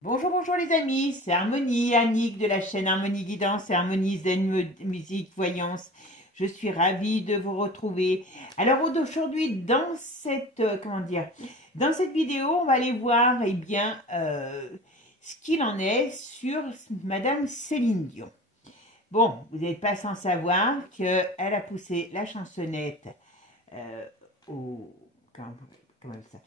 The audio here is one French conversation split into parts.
Bonjour, bonjour les amis, c'est Harmonie, Annick de la chaîne Harmonie Guidance et Harmonie Zen Musique Voyance. Je suis ravie de vous retrouver. Alors aujourd'hui, dans cette, dans cette vidéo, on va aller voir ce qu'il en est sur Madame Céline Dion. Bon, vous n'êtes pas sans savoir qu'elle a poussé la chansonnette au... comment ça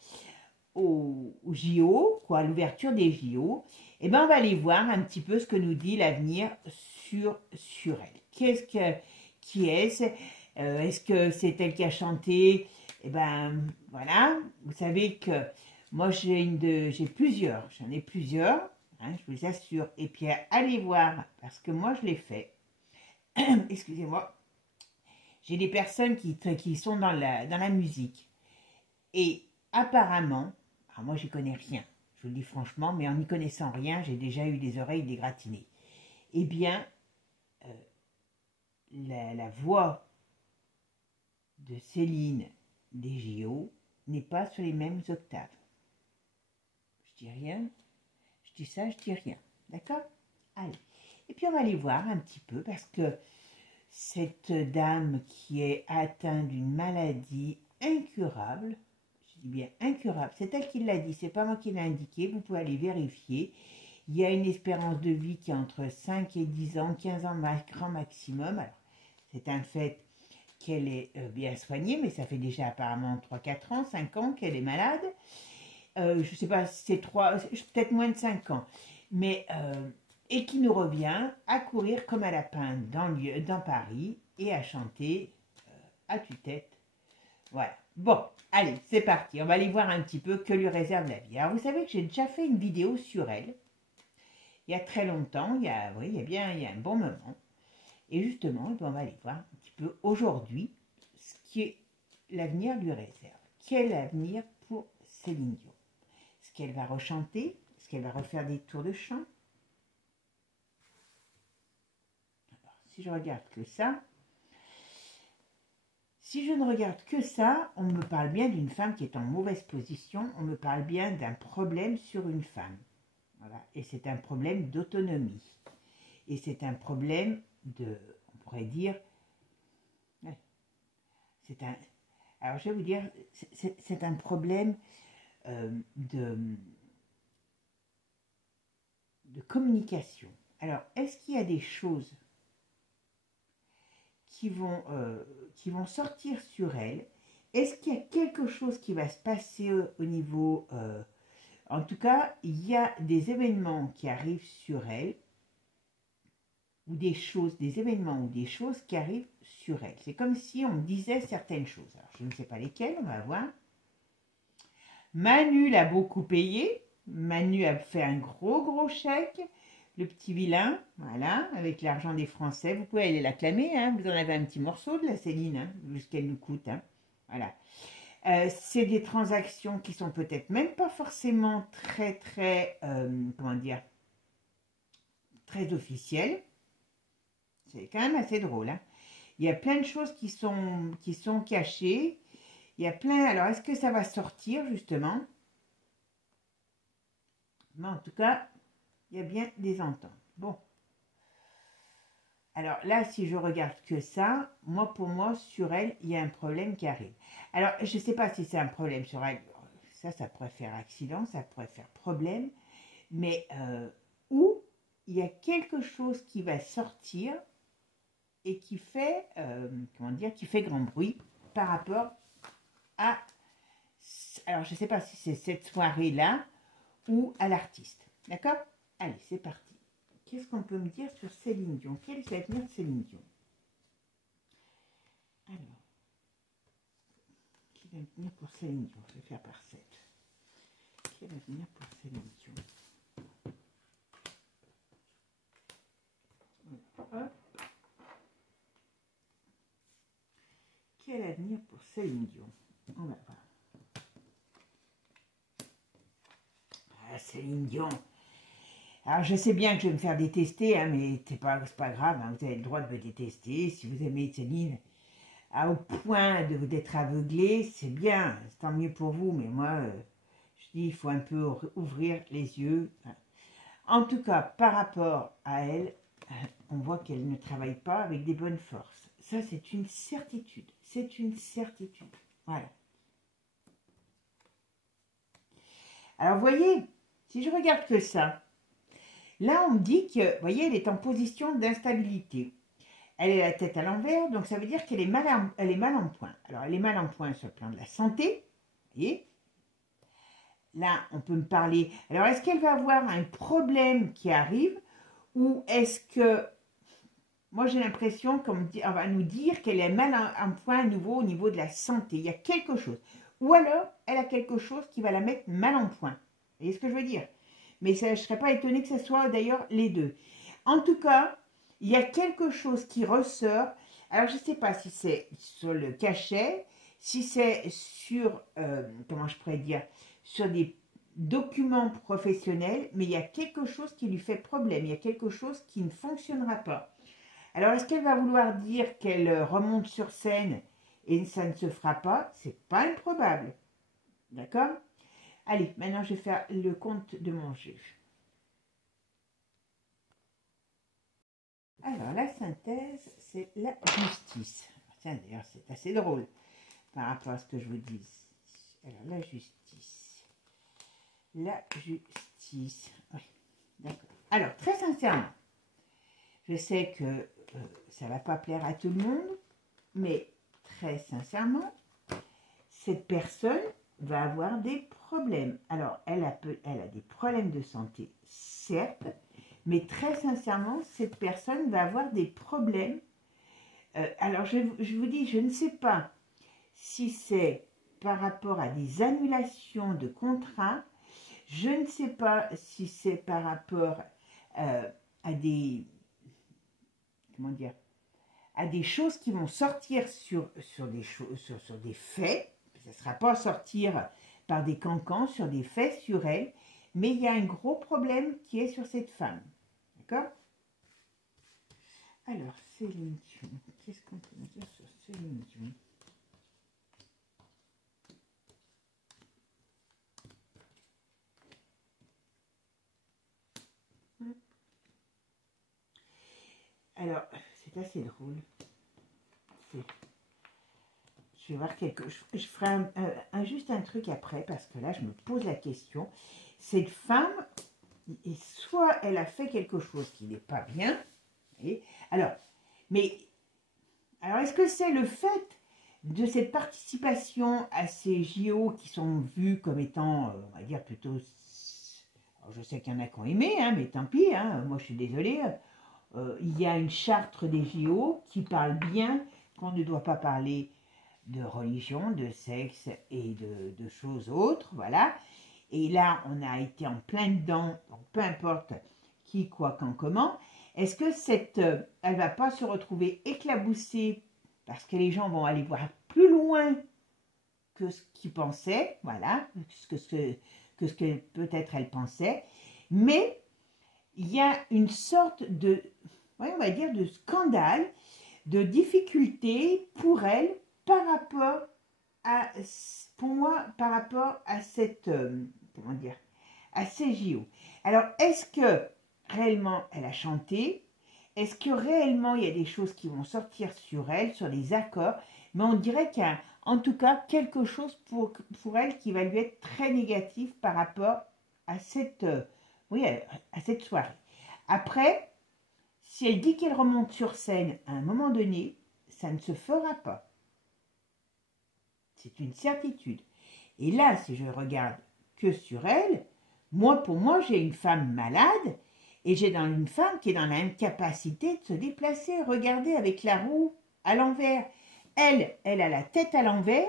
au JO, quoi, à l'ouverture des JO, et ben on va aller voir un petit peu ce que nous dit l'avenir sur elle. Qui est-ce Est-ce que c'est elle qui a chanté? Et ben voilà, vous savez que moi j'ai plusieurs, j'en ai plusieurs, hein, je vous assure. Et puis allez voir, parce que moi je l'ai fait. Excusez-moi, j'ai des personnes qui sont dans la musique. Et apparemment, alors moi j'y connais rien, je vous le dis franchement, mais en n'y connaissant rien, j'ai déjà eu des oreilles dégratinées. Eh bien, la voix de Céline des JO n'est pas sur les mêmes octaves. Je dis rien, je dis ça, je dis rien. D'accord? Allez. Et puis on va aller voir un petit peu, parce que cette dame qui est atteinte d'une maladie incurable, bien incurable, c'est elle qui l'a dit, c'est pas moi qui l'ai indiqué, vous pouvez aller vérifier. Il y a une espérance de vie qui est entre 5 et 10 ans, 15 ans grand maximum. Alors, c'est un fait qu'elle est bien soignée, mais ça fait déjà apparemment 3, 4 ans, 5 ans qu'elle est malade. Je ne sais pas si c'est peut-être moins de 5 ans. Mais, et qui nous revient à courir comme à la pinte dans Paris et à chanter à tue-tête. Voilà. Bon, allez, c'est parti. On va aller voir un petit peu que lui réserve la vie. Alors, vous savez que j'ai déjà fait une vidéo sur elle. Il y a très longtemps, il y a un bon moment. Et justement, on va aller voir un petit peu aujourd'hui ce que l'avenir lui réserve. Quel avenir pour Céline Dion? Est-ce qu'elle va rechanter? Est-ce qu'elle va refaire des tours de chant? Alors, si je regarde que ça, si je ne regarde que ça, on me parle bien d'une femme qui est en mauvaise position, on me parle bien d'un problème sur une femme. Voilà. Et c'est un problème d'autonomie. Et c'est un problème on pourrait dire, alors je vais vous dire, c'est un problème de communication. Alors, est-ce qu'il y a des choses qui vont sortir sur elle? Est-ce qu'il y a quelque chose qui va se passer au niveau... en tout cas, il y a des événements qui arrivent sur elle, ou des événements ou des choses qui arrivent sur elle. C'est comme si on disait certaines choses. Alors, je ne sais pas lesquelles, on va voir. Manu l'a beaucoup payé. Manu a fait un gros chèque. Le petit vilain, voilà, avec l'argent des Français. Vous pouvez aller l'acclamer, hein, vous en avez un petit morceau de la Céline, hein, vu ce qu'elle nous coûte. Hein, voilà. C'est des transactions qui sont peut-être même pas forcément très officielles. C'est quand même assez drôle. Hein. Il y a plein de choses qui sont cachées. Il y a plein... Alors, est-ce que ça va sortir, justement? Mais en tout cas, il y a bien des ententes. Bon. Alors là, si je regarde que ça, pour moi, sur elle, il y a un problème qui arrive. Alors, je ne sais pas si c'est un problème sur elle. Ça pourrait faire accident, ça pourrait faire problème. Mais où il y a quelque chose qui va sortir et qui fait, qui fait grand bruit par rapport à... Alors, je ne sais pas si c'est cette soirée-là ou à l'artiste. D'accord? Allez, c'est parti. Qu'est-ce qu'on peut me dire sur Céline Dion? Quel est l'avenir de Céline Dion? Alors, quel avenir pour Céline Dion? Je vais faire par 7. Quel avenir pour Céline Dion? Hop. Quel avenir pour Céline Dion? On va voir. Ah, Céline Dion. Alors, je sais bien que je vais me faire détester, hein, mais c'est pas grave, hein, vous avez le droit de me détester. Si vous aimez Céline, au point d'être aveuglé, c'est bien, c'est tant mieux pour vous, mais moi, je dis, il faut un peu ouvrir les yeux. En tout cas, par rapport à elle, on voit qu'elle ne travaille pas avec des bonnes forces. Ça, c'est une certitude. C'est une certitude. Voilà. Alors, vous voyez, si je regarde que ça, là, on me dit que, vous voyez, elle est en position d'instabilité. Elle est la tête à l'envers, donc ça veut dire qu'elle est mal en point. Alors, elle est mal en point sur le plan de la santé, vous voyez. Là, on peut me parler. Alors, est-ce qu'elle va avoir un problème qui arrive ou est-ce que... Moi, j'ai l'impression qu'on va nous dire qu'elle est mal en point à nouveau au niveau de la santé. Il y a quelque chose. Ou alors, elle a quelque chose qui va la mettre mal en point. Vous voyez ce que je veux dire? Mais ça, je ne serais pas étonnée que ce soit d'ailleurs les deux. En tout cas, il y a quelque chose qui ressort. Alors, je ne sais pas si c'est sur le cachet, si c'est sur, comment je pourrais dire, sur des documents professionnels, mais il y a quelque chose qui lui fait problème. Il y a quelque chose qui ne fonctionnera pas. Alors, est-ce qu'elle va vouloir dire qu'elle remonte sur scène et ça ne se fera pas? C'est pas improbable. D'accord? Allez, maintenant je vais faire le compte de mon jeu. Alors, la synthèse, c'est la justice. Tiens, d'ailleurs, c'est assez drôle par rapport à ce que je vous dis. Alors, la justice. La justice. Oui, d'accord. Alors, très sincèrement, je sais que ça ne va pas plaire à tout le monde, mais très sincèrement, cette personne va avoir des problèmes. Alors, elle a des problèmes de santé, certes, mais très sincèrement, cette personne va avoir des problèmes. Alors, je vous dis, je ne sais pas si c'est par rapport à des annulations de contrats, je ne sais pas si c'est par rapport à des... Comment dire, à des choses qui vont sortir sur des faits. Ça ne sera pas sortir par des cancans sur des faits sur elle, mais il y a un gros problème qui est sur cette femme. D'accord? Alors, Céline Dion. Qu'est-ce qu'on peut dire sur Céline Dion? Alors, c'est assez drôle. Je vais voir quelque chose. Je ferai juste un truc après, parce que là, je me pose la question. Cette femme, soit elle a fait quelque chose qui n'est pas bien, et, alors, est-ce que c'est le fait de cette participation à ces JO qui sont vus comme étant, on va dire plutôt, alors je sais qu'il y en a qui ont aimé, hein, mais tant pis, hein, moi je suis désolée, il y a une charte des JO qui parle bien qu'on ne doit pas parler de religion, de sexe et de choses autres, voilà. Et là, on a été en plein dedans, donc peu importe qui, quoi, quand, comment. Est-ce que elle va pas se retrouver éclaboussée parce que les gens vont aller voir plus loin que ce qu'ils pensaient, voilà, que ce que peut-être elle pensait, mais il y a une sorte de, ouais, on va dire, de scandale, de difficulté pour elle par rapport à, pour moi, par rapport à cette, comment dire, à ces JO. Alors, est-ce que réellement elle a chanté? Est-ce que réellement il y a des choses qui vont sortir sur elle, sur les accords? Mais on dirait qu'il y a en tout cas quelque chose pour elle qui va lui être très négatif par rapport à cette, oui, à cette soirée. Après, si elle dit qu'elle remonte sur scène à un moment donné, ça ne se fera pas. C'est une certitude. Et là, si je regarde que sur elle, pour moi, j'ai une femme malade et j'ai une femme qui est dans l'incapacité de se déplacer. Regardez avec la roue à l'envers. Elle a la tête à l'envers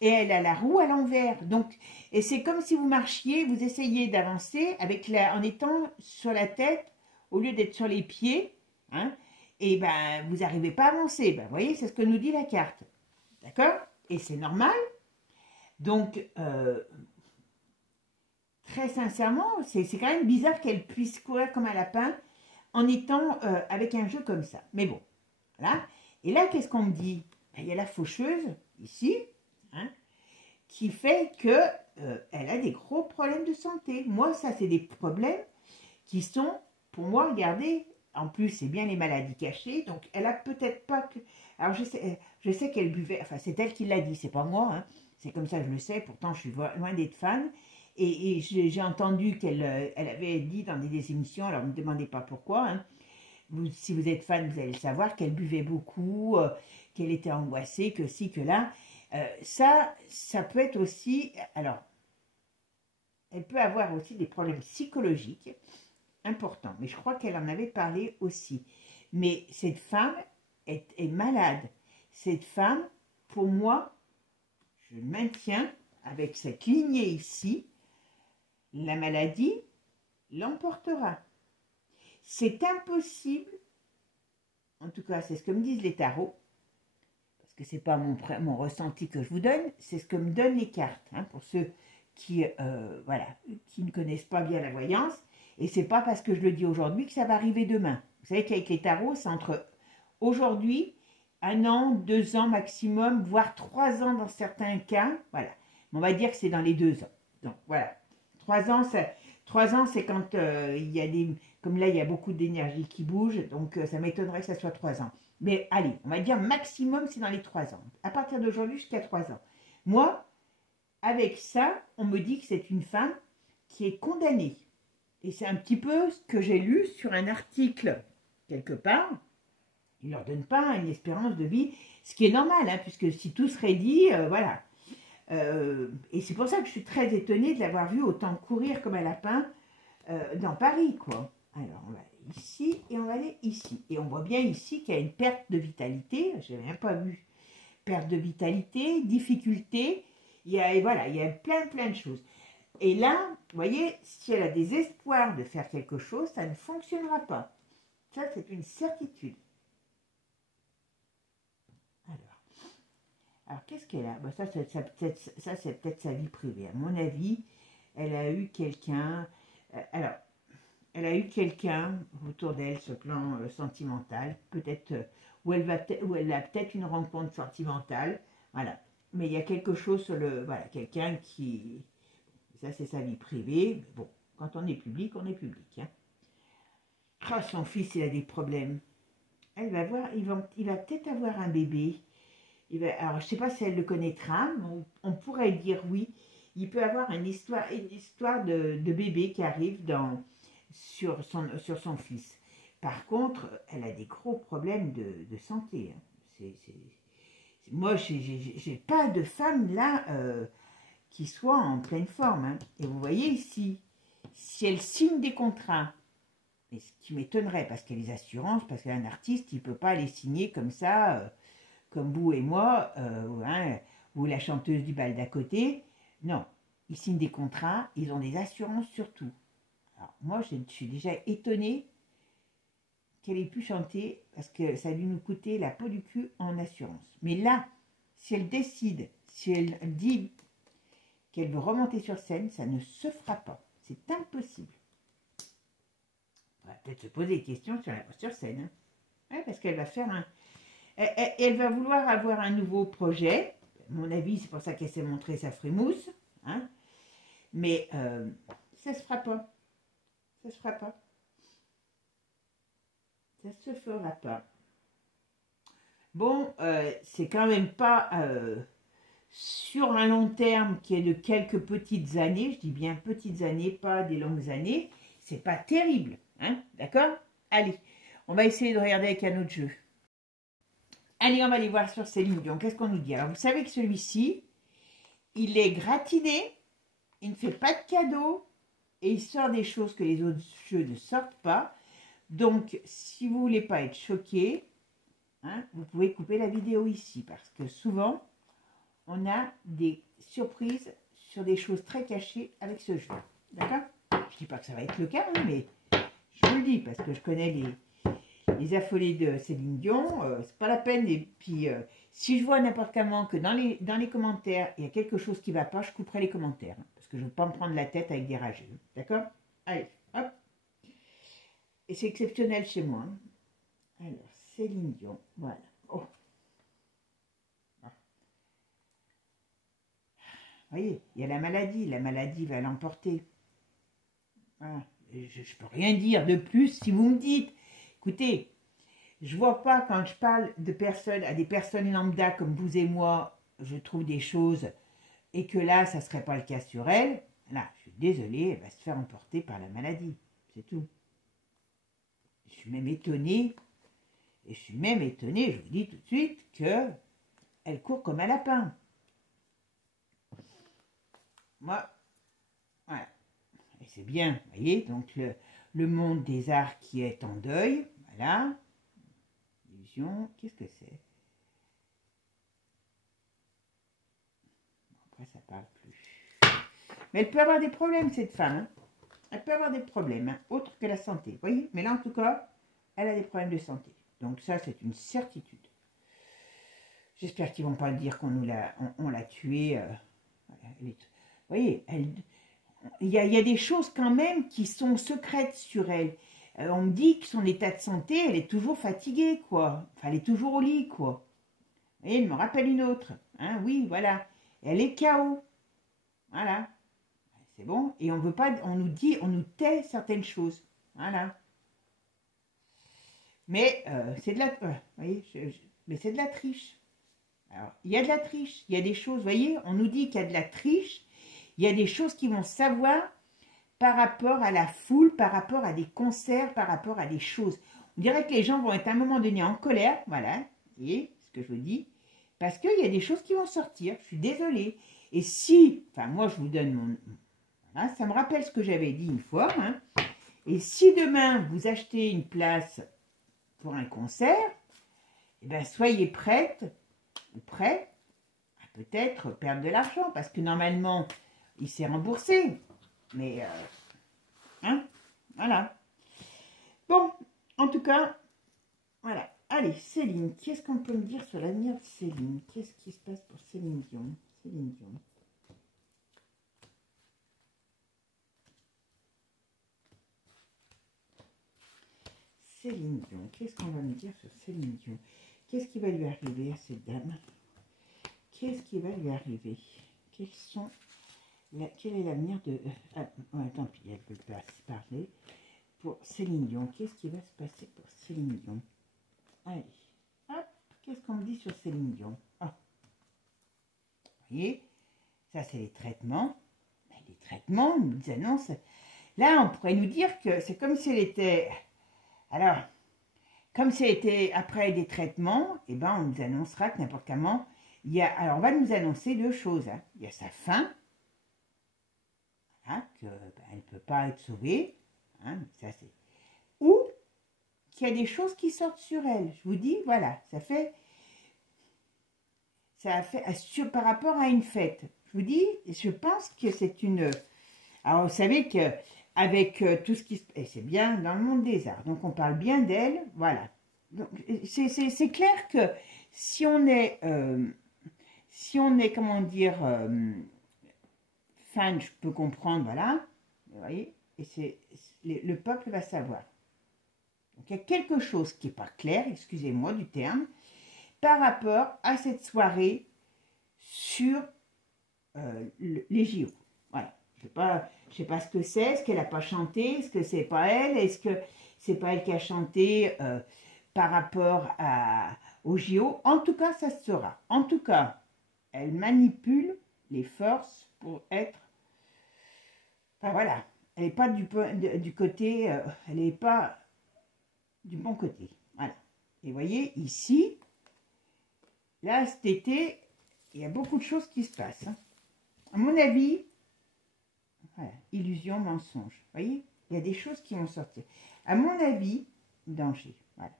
et elle a la roue à l'envers. Donc, et c'est comme si vous marchiez, vous essayez d'avancer en étant sur la tête au lieu d'être sur les pieds, hein, et ben vous n'arrivez pas à avancer. Ben, vous voyez, c'est ce que nous dit la carte. D'accord? Et c'est normal. Donc, très sincèrement, c'est quand même bizarre qu'elle puisse courir comme un lapin en étant avec un jeu comme ça. Mais bon, voilà. Et là, qu'est-ce qu'on me dit? Il y a la faucheuse, ici, hein, qui fait que elle a des gros problèmes de santé. Moi, ça, c'est des problèmes qui sont, pour moi, regardez, en plus, c'est bien les maladies cachées, donc elle a peut-être pas que... Alors, je sais qu'elle buvait, enfin, c'est elle qui l'a dit, c'est pas moi, hein, c'est comme ça, je le sais, pourtant, je suis loin d'être fan, et j'ai entendu qu'elle elle avait dit dans des émissions, alors ne me demandez pas pourquoi, hein, si vous êtes fan, vous allez le savoir, qu'elle buvait beaucoup, qu'elle était angoissée, que ci, que là. Ça peut être aussi... Alors, elle peut avoir aussi des problèmes psychologiques importants, mais je crois qu'elle en avait parlé aussi. Mais cette femme est malade. Cette femme, pour moi, je maintiens, avec cette lignée ici, la maladie l'emportera. C'est impossible, en tout cas c'est ce que me disent les tarots, parce que ce n'est pas mon ressenti que je vous donne, c'est ce que me donnent les cartes, hein, pour ceux qui, voilà, qui ne connaissent pas bien la voyance, et c'est pas parce que je le dis aujourd'hui que ça va arriver demain. Vous savez qu'avec les tarots, c'est entre aujourd'hui, 1 an, 2 ans maximum, voire 3 ans dans certains cas, voilà. On va dire que c'est dans les 2 ans. Donc voilà, 3 ans, 3 ans, c'est quand il y a des... Comme là, il y a beaucoup d'énergie qui bouge, donc ça m'étonnerait que ça soit 3 ans. Mais allez, on va dire maximum, c'est dans les 3 ans. À partir d'aujourd'hui jusqu'à 3 ans. Moi, avec ça, on me dit que c'est une femme qui est condamnée. Et c'est un petit peu ce que j'ai lu sur un article, quelque part. Il ne leur donne pas une espérance de vie, ce qui est normal, hein, puisque si tout serait dit, voilà. Et c'est pour ça que je suis très étonnée de l'avoir vue autant courir comme un lapin dans Paris, quoi. Alors, on va aller ici et on va aller ici. Et on voit bien ici qu'il y a une perte de vitalité. Je n'avais même pas vu. Perte de vitalité, difficulté. Et voilà, il y a plein de choses. Et là, vous voyez, si elle a des espoirs de faire quelque chose, ça ne fonctionnera pas. Ça, c'est une certitude. Alors qu'est-ce qu'elle a? Ça, c'est peut-être sa vie privée. À mon avis, elle a eu quelqu'un... alors, elle a eu quelqu'un autour d'elle, ce plan sentimental, peut-être, où elle a peut-être une rencontre sentimentale, voilà. Mais il y a quelque chose sur le... Voilà, quelqu'un qui... Ça, c'est sa vie privée. Mais bon, quand on est public, on est public. Hein. Ah, son fils, il a des problèmes. Elle va voir, il va peut-être avoir un bébé. Alors, je ne sais pas si elle le connaîtra, mais on pourrait dire oui. Il peut avoir une histoire de bébé qui arrive sur son fils. Par contre, elle a des gros problèmes de santé. Hein. Moi, j'ai pas de femme là qui soit en pleine forme. Hein. Et vous voyez ici, si elle signe des contrats, et ce qui m'étonnerait, parce qu'il y a les assurances, parce qu'un artiste, il ne peut pas les signer comme ça, comme vous et moi, hein, ou la chanteuse du bal d'à côté. Non, ils signent des contrats, ils ont des assurances surtout. Alors, moi, je suis déjà étonnée qu'elle ait pu chanter, parce que ça a dû nous coûter la peau du cul en assurance. Mais là, si elle décide, si elle dit qu'elle veut remonter sur scène, ça ne se fera pas. C'est impossible. On va peut-être se poser des questions sur scène. Hein. Ouais, parce qu'elle va faire un... Elle va vouloir avoir un nouveau projet. À mon avis, c'est pour ça qu'elle s'est montrée sa frimousse. Hein. Mais ça ne se fera pas. Ça ne se fera pas. Ça ne se fera pas. Bon, c'est quand même pas... sur un long terme qui est de quelques petites années, je dis bien petites années, pas des longues années, c'est pas terrible, hein, d'accord? Allez, on va essayer de regarder avec un autre jeu. Allez, on va aller voir sur Céline Dion, qu'est-ce qu'on nous dit? Alors, vous savez que celui-ci, il est gratiné, il ne fait pas de cadeaux, et il sort des choses que les autres jeux ne sortent pas. Donc, si vous ne voulez pas être choqué, hein, vous pouvez couper la vidéo ici, parce que souvent, on a des surprises sur des choses très cachées avec ce jeu. D'accord? Je ne dis pas que ça va être le cas, hein, mais je vous le dis parce que je connais les affolés de Céline Dion. C'est pas la peine. Et puis, si je vois n'importe comment que dans les commentaires, il y a quelque chose qui ne va pas, je couperai les commentaires. Hein, parce que je ne veux pas me prendre la tête avec des rageux. D'accord? Allez, hop. Et c'est exceptionnel chez moi. Hein. Alors, Céline Dion. Voilà. Oh. Vous voyez, il y a la maladie va l'emporter. Voilà. je peux rien dire de plus si vous me dites, écoutez, je vois pas quand je parle de personnes, à des personnes lambda comme vous et moi, je trouve des choses, et que là, ça serait pas le cas sur elle, là, je suis désolée, elle va se faire emporter par la maladie, c'est tout. Je suis même étonnée, et je suis même étonnée, je vous dis tout de suite, que elle court comme un lapin. Moi, voilà. Et c'est bien, vous voyez, donc le monde des arts qui est en deuil, voilà. Illusion, qu'est-ce que c'est? Après, ça parle plus. Mais elle peut avoir des problèmes, cette femme. Hein. Elle peut avoir des problèmes, hein, autres que la santé. Vous voyez? Mais là, en tout cas, elle a des problèmes de santé. Donc ça, c'est une certitude. J'espère qu'ils ne vont pas dire qu'on l'a tuée. Voilà, vous voyez, il y a des choses quand même qui sont secrètes sur elle. On me dit que son état de santé, elle est toujours fatiguée, quoi. Enfin, elle est toujours au lit, quoi. Vous voyez, elle me rappelle une autre. Hein, oui, voilà. Elle est KO. Voilà. C'est bon. Et on veut pas, on nous dit, on nous tait certaines choses. Voilà. Mais c'est de la, vous voyez, mais c'est de la triche. Alors, il y a de la triche. Il y a des choses, vous voyez, on nous dit qu'il y a de la triche. Il y a des choses qui vont savoir par rapport à la foule, par rapport à des concerts, par rapport à des choses. On dirait que les gens vont être à un moment donné en colère, voilà, vous voyez ce que je vous dis, parce qu'il y a des choses qui vont sortir, je suis désolée. Et si, enfin moi je vous donne mon... Voilà, ça me rappelle ce que j'avais dit une fois, hein, et si demain vous achetez une place pour un concert, eh bien soyez prête ou prêt à peut-être perdre de l'argent, parce que normalement, il s'est remboursé. Mais, hein, voilà. Bon, en tout cas, voilà. Allez, Céline, qu'est-ce qu'on peut me dire sur l'avenir de Céline? Qu'est-ce qui se passe pour Céline Dion? Céline Dion. Céline Dion, qu'est-ce qu'on va me dire sur Céline Dion? Qu'est-ce qui va lui arriver à cette dame? Qu'est-ce qui va lui arriver? Quels sont... Quel est l'avenir de... tant pis, elle ne peut pas se parler. Pour Céline Dion, qu'est-ce qui va se passer pour Céline Dion? Allez, hop, qu'est-ce qu'on me dit sur Céline Dion? Ah. Vous voyez, ça c'est les traitements. Les traitements nous annoncent... Là, on pourrait nous dire que c'est comme si elle était... Alors, comme si elle était après des traitements, eh ben, on nous annoncera que n'importe comment... Il y a, alors, on va nous annoncer deux choses. Hein. Il y a sa fin, hein, qu'elle ne peut pas être sauvée. Hein, ça c'est... Ou qu'il y a des choses qui sortent sur elle. Je vous dis, voilà, ça fait par rapport à une fête. Je vous dis, je pense que c'est une... Alors, vous savez qu'avec tout ce qui se... Et c'est bien dans le monde des arts. Donc, on parle bien d'elle, voilà. Donc, c'est clair que si on est, comment dire, fan, je peux comprendre, voilà. Vous voyez, et le peuple va savoir. Donc, il y a quelque chose qui n'est pas clair, excusez-moi du terme, par rapport à cette soirée sur les JO. Voilà. Je ne sais pas ce que c'est, est-ce qu'elle n'a pas chanté, est-ce que c'est pas elle, est-ce que c'est pas elle qui a chanté par rapport aux JO. En tout cas, ça se saura. En tout cas, elle manipule les forces pour être... Enfin voilà, elle n'est pas du côté... elle n'est pas du bon côté. Voilà. Et vous voyez, ici, là, cet été, il y a beaucoup de choses qui se passent. Hein. À mon avis, voilà, illusion, mensonge. Vous voyez, il y a des choses qui vont sortir. À mon avis, danger. Voilà.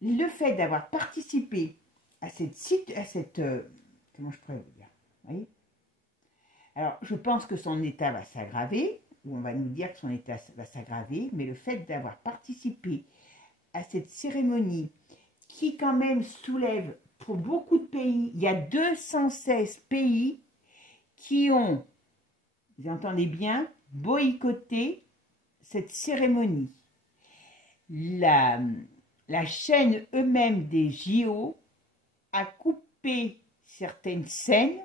Le fait d'avoir participé à cette comment je pourrais vous dire, vous voyez. Alors, je pense que son état va s'aggraver, ou on va nous dire que son état va s'aggraver, mais le fait d'avoir participé à cette cérémonie qui quand même soulève pour beaucoup de pays, il y a 216 pays qui ont, vous entendez bien, boycotté cette cérémonie. La chaîne eux-mêmes des JO a coupé certaines scènes,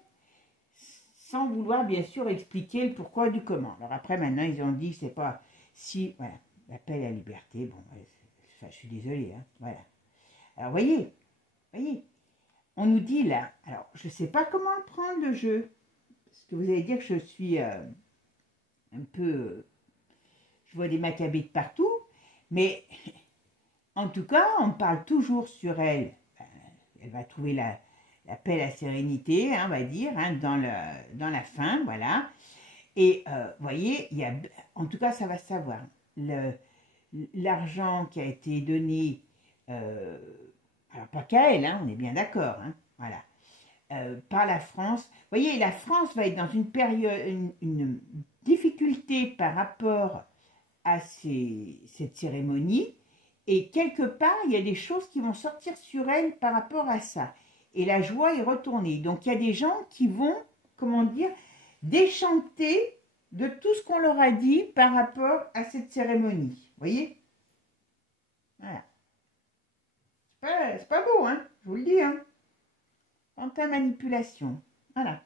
sans vouloir bien sûr expliquer le pourquoi du comment. Alors après, maintenant, ils ont dit, c'est pas si, voilà, l'appel à la liberté, bon, enfin, je suis désolée, hein, voilà. Alors, voyez, on nous dit là, alors, je ne sais pas comment le prendre, le jeu, parce que vous allez dire que je suis un peu, je vois des macabées de partout, mais en tout cas, on parle toujours sur elle. Elle va trouver la paix, la sérénité, hein, on va dire, hein, dans la fin, voilà. Et voyez, il y a, en tout cas, ça va se savoir. L'argent qui a été donné, alors pas qu'à elle, hein, on est bien d'accord, hein, voilà, par la France. Vous voyez, la France va être dans une période, une difficulté par rapport à cette cérémonie. Et quelque part, il y a des choses qui vont sortir sur elle par rapport à ça. Et la joie est retournée. Donc, il y a des gens qui vont, comment dire, déchanter de tout ce qu'on leur a dit par rapport à cette cérémonie. Vous voyez? Voilà. C'est pas beau, hein? Je vous le dis, hein? Quant à manipulation. Voilà.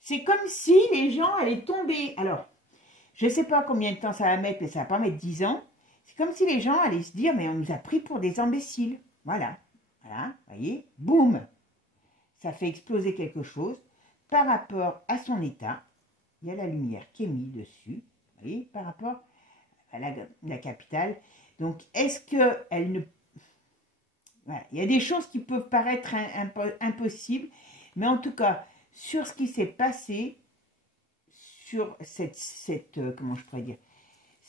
C'est comme si les gens allaient tomber. Alors, je ne sais pas combien de temps ça va mettre, mais ça va pas mettre 10 ans. C'est comme si les gens allaient se dire, mais on nous a pris pour des imbéciles. Voilà. Voilà, voyez, boum. Ça fait exploser quelque chose par rapport à son état. Il y a la lumière qui est mise dessus, vous voyez, par rapport à la capitale. Donc, est-ce qu'elle ne... Voilà. Il y a des choses qui peuvent paraître impossibles, mais en tout cas, sur ce qui s'est passé, sur comment je pourrais dire,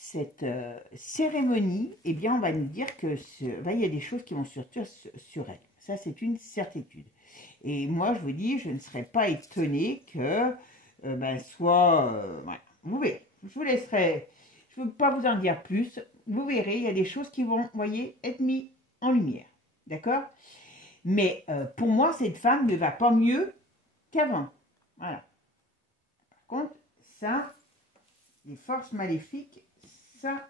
cette cérémonie, eh bien, on va nous dire que il y a des choses qui vont sortir sur elle. Ça, c'est une certitude. Et moi, je vous dis, je ne serais pas étonnée que, voilà. Vous verrez. Je vous laisserai, je ne veux pas vous en dire plus. Vous verrez, il y a des choses qui vont, voyez, être mises en lumière. D'accord? Mais pour moi, cette femme ne va pas mieux qu'avant. Voilà. Par contre, ça, les forces maléfiques, ça,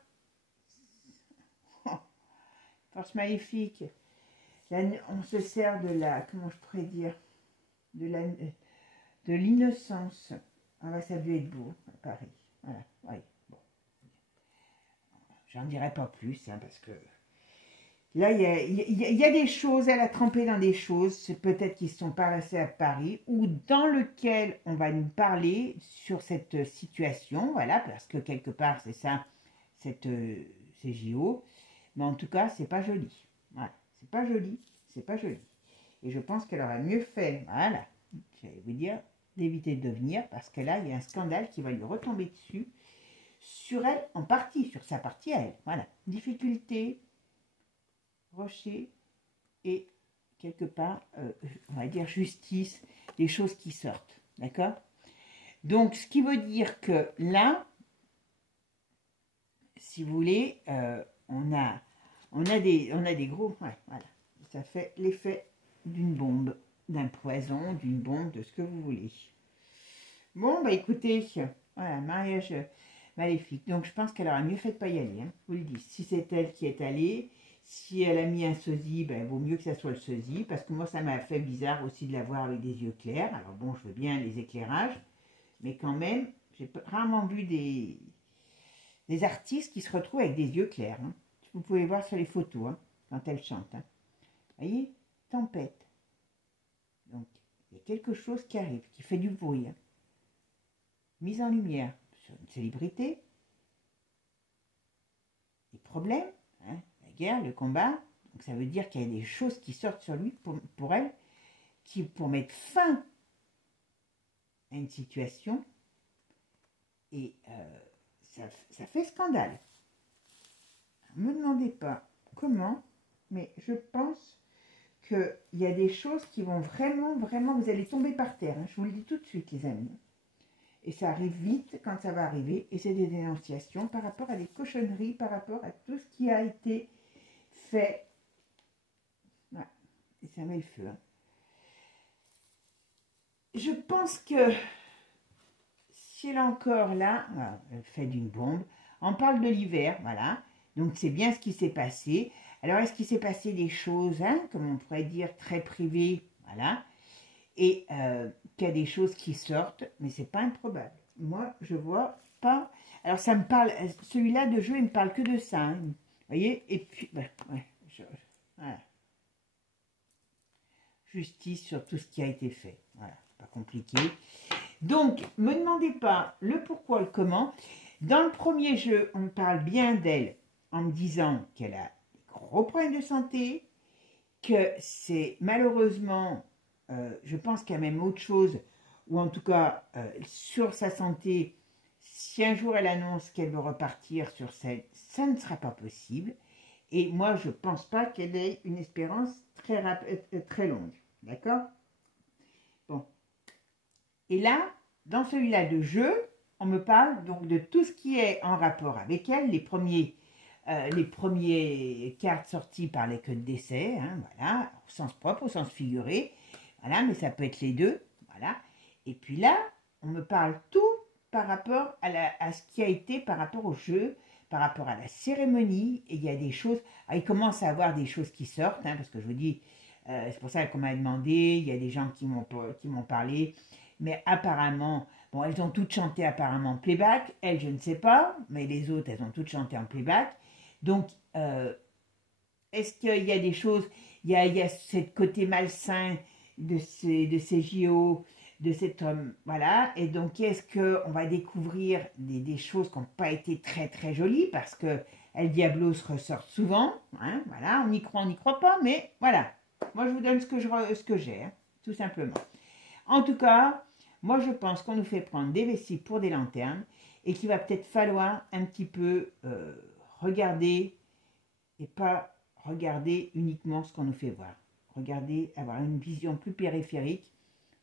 force maléfique, là, on se sert de la, comment je pourrais dire, de l'innocence. Ah bah, ça a dû être beau, à Paris. Voilà, oui. Bon. J'en dirai pas plus, hein, parce que là, il y a des choses, elle a trempé dans des choses, peut-être qui ne sont pas passées à Paris, ou dans lequel on va nous parler sur cette situation, voilà, parce que quelque part, c'est ça, ces JO, mais en tout cas, c'est pas joli. Voilà, c'est pas joli, c'est pas joli. Et je pense qu'elle aurait mieux fait, voilà, j'allais vous dire, d'éviter de venir, parce que là, il y a un scandale qui va lui retomber dessus, sur elle, en partie, sur sa partie à elle, voilà. Difficulté, rocher et quelque part, on va dire justice, des choses qui sortent, d'accord? Donc, ce qui veut dire que là, si vous voulez, on a des gros, ouais, voilà, ça fait l'effet d'une bombe, d'un poison, d'une bombe, de ce que vous voulez. Bon, bah écoutez, voilà, mariage maléfique. Donc, je pense qu'elle aurait mieux fait de pas y aller, hein, je vous le dis. Si c'est elle qui est allée, si elle a mis un sosie, ben, vaut mieux que ça soit le sosie, parce que moi, ça m'a fait bizarre aussi de la voir avec des yeux clairs. Alors bon, je veux bien les éclairages, mais quand même, j'ai rarement vu des artistes qui se retrouvent avec des yeux clairs. Hein. Vous pouvez voir sur les photos, hein, quand elle chante. Hein. Vous voyez, tempête. Donc, il y a quelque chose qui arrive, qui fait du bruit. Hein. Mise en lumière sur une célébrité. Des problèmes, hein, la guerre, le combat. Donc ça veut dire qu'il y a des choses qui sortent sur lui pour elle, pour mettre fin à une situation. Et ça fait scandale. Ne me demandez pas comment, mais je pense qu'il y a des choses qui vont vraiment, vous allez tomber par terre. Hein, je vous le dis tout de suite, les amis. Et ça arrive vite quand ça va arriver. Et c'est des dénonciations par rapport à des cochonneries, par rapport à tout ce qui a été fait. Voilà. Et ça met le feu. Hein. Je pense que si elle est encore là, voilà, elle fait d'une bombe. On parle de l'hiver, voilà. Donc c'est bien ce qui s'est passé. Alors est-ce qu'il s'est passé des choses, hein, comme on pourrait dire, très privées, voilà. et qu'il y a des choses qui sortent, mais c'est pas improbable. Moi, je vois pas. Alors, ça me parle, celui-là de jeu, il me parle que de ça. Hein. Vous voyez? Et puis, ben, ouais, voilà. Justice sur tout ce qui a été fait. Voilà, pas compliqué. Donc, me demandez pas le pourquoi, le comment. Dans le premier jeu, on me parle bien d'elle en me disant qu'elle a des gros problèmes de santé, que c'est malheureusement, je pense qu'il y a même autre chose, ou en tout cas sur sa santé, si un jour elle annonce qu'elle veut repartir sur scène, ça ne sera pas possible. Et moi, je ne pense pas qu'elle ait une espérance très longue. D'accord? Bon. Et là, dans celui-là de jeu, on me parle donc de tout ce qui est en rapport avec elle, les premières cartes sorties parlaient que de décès, hein, voilà, au sens propre, au sens figuré, voilà, mais ça peut être les deux, voilà. Et puis là, on me parle tout par rapport à ce qui a été par rapport au jeu, par rapport à la cérémonie, et il y a des choses, il commence à avoir des choses qui sortent, hein, parce que je vous dis, c'est pour ça qu'on m'a demandé, il y a des gens qui m'ont parlé, mais apparemment, bon, elles ont toutes chanté apparemment en playback, elle, je ne sais pas, mais les autres, elles ont toutes chanté en playback. Donc, est-ce qu'il y a des choses, il y a ce côté malsain de ces JO, de cette voilà, et donc est-ce qu'on va découvrir des choses qui n'ont pas été très très jolies, parce que El Diablo se ressort souvent, hein, voilà, on y croit pas, mais voilà, moi je vous donne ce que j'ai, hein, tout simplement. En tout cas, moi je pense qu'on nous fait prendre des vessies pour des lanternes, et qu'il va peut-être falloir un petit peu regarder, et pas regarder uniquement ce qu'on nous fait voir. Regarder, avoir une vision plus périphérique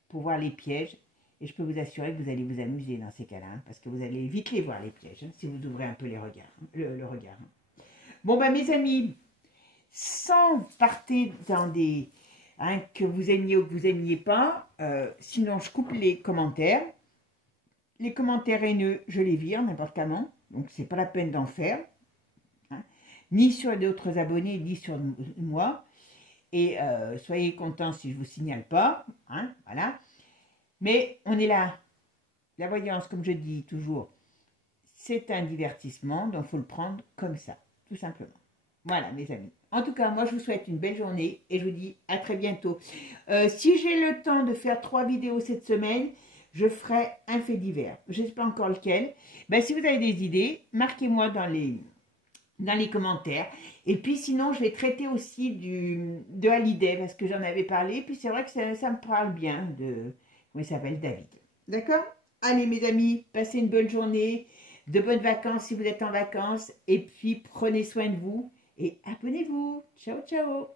pour voir les pièges. Et je peux vous assurer que vous allez vous amuser dans ces cas-là, hein, parce que vous allez vite les voir, les pièges, hein, si vous ouvrez un peu les regards, le regard. Hein. Bon, ben mes amis, sans partir dans des... Hein, que vous aimiez ou que vous n'aimiez pas, sinon je coupe les commentaires. Les commentaires haineux, je les vire n'importe comment, donc c'est pas la peine d'en faire. Hein, ni sur d'autres abonnés, ni sur moi. Et soyez contents si je ne vous signale pas. Hein, voilà. Mais on est là. La voyance, comme je dis toujours, c'est un divertissement, donc il faut le prendre comme ça, tout simplement. Voilà, mes amis. En tout cas, moi, je vous souhaite une belle journée et je vous dis à très bientôt. Si j'ai le temps de faire 3 vidéos cette semaine, je ferai un fait divers. Je ne sais pas encore lequel. Ben, si vous avez des idées, marquez-moi dans les commentaires. Et puis sinon, je vais traiter aussi de Hallyday, parce que j'en avais parlé. Puis c'est vrai que ça me parle bien de... Comment il s'appelle? David. D'accord? Allez mes amis, passez une bonne journée, de bonnes vacances si vous êtes en vacances. Et puis prenez soin de vous et abonnez-vous. Ciao, ciao!